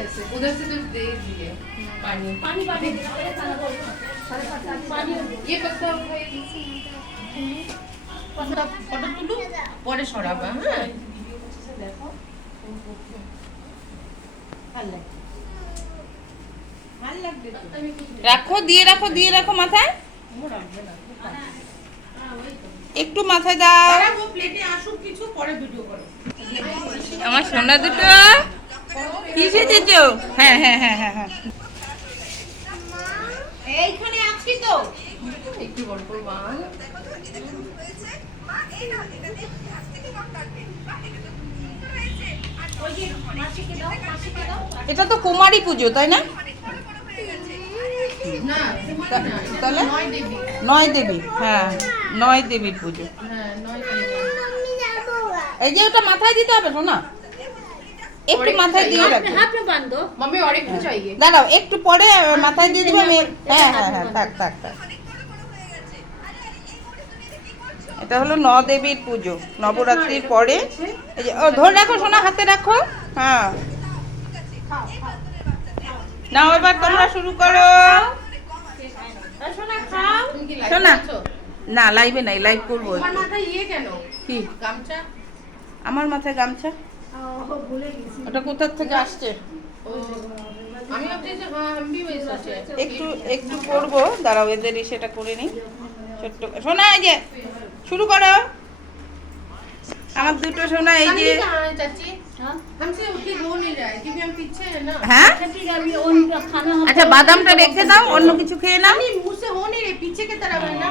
कैसे उधर से तो दे दिए पानी पानी पानी ये पत्ता उठाइए पत्ता फोटो तुलू পরে সরাবা হ্যাঁ দেখো ভাল লাগবে রাখো দিয়ে রাখো মাথায় একটু মাথায় দাও ও প্লেটে আসুক কিছু পরে ভিডিও করো আমার সোনা দুটো কি সেজেছো হ্যাঁ হ্যাঁ হ্যাঁ হ্যাঁ হ্যাঁ এইখানে আছি তো একটু বড় বড় মা এটা তো কুমারী পুজো তাই না না তাহলে নয় দেবী হ্যাঁ 9 দেবীর পুজো হ্যাঁ 9 দেবী এই যে ওটা মাথায় দিতে হবে শোনা একটু মাথায় দিয়ে রাখো हाथ में बांध दो मम्मी और एक चाहिए দাঁড়াও একটু পরে মাথায় দিয়ে দিবে আমি হ্যাঁ হ্যাঁ হ্যাঁ থাক এটা হলো 9 দেবীর পুজো নবরাত্রির পরে এই যে ও ধরে রাখো সোনা হাতে রাখো হ্যাঁ নাও এবার তোমরা শুরু করো সোনা খাও সোনা না লাইভে নাই লাইভ করবো তোমার মাথায় ইয়ে কেন কি গামছা আমার মাথায় গামছা ওটা কোথা থেকে আসছে আমি ভাবছি যে হ্যাঁ আমি भी वैसा আছে একটু করবো দাঁড়াও এদের সেটা করে নিই ছোট্ট সোনা এই যে শুরু করো আমার দুটো সোনা এই যে चाची हमसे उठ के हो नहीं रहा है क्योंकि हम पीछे है ना হ্যাঁ আচ্ছা বাদামটা রেখে দাও অন্য কিছু খেয়ে নাও नहीं मुझसे हो नहीं रही पीछे की तरफ है ना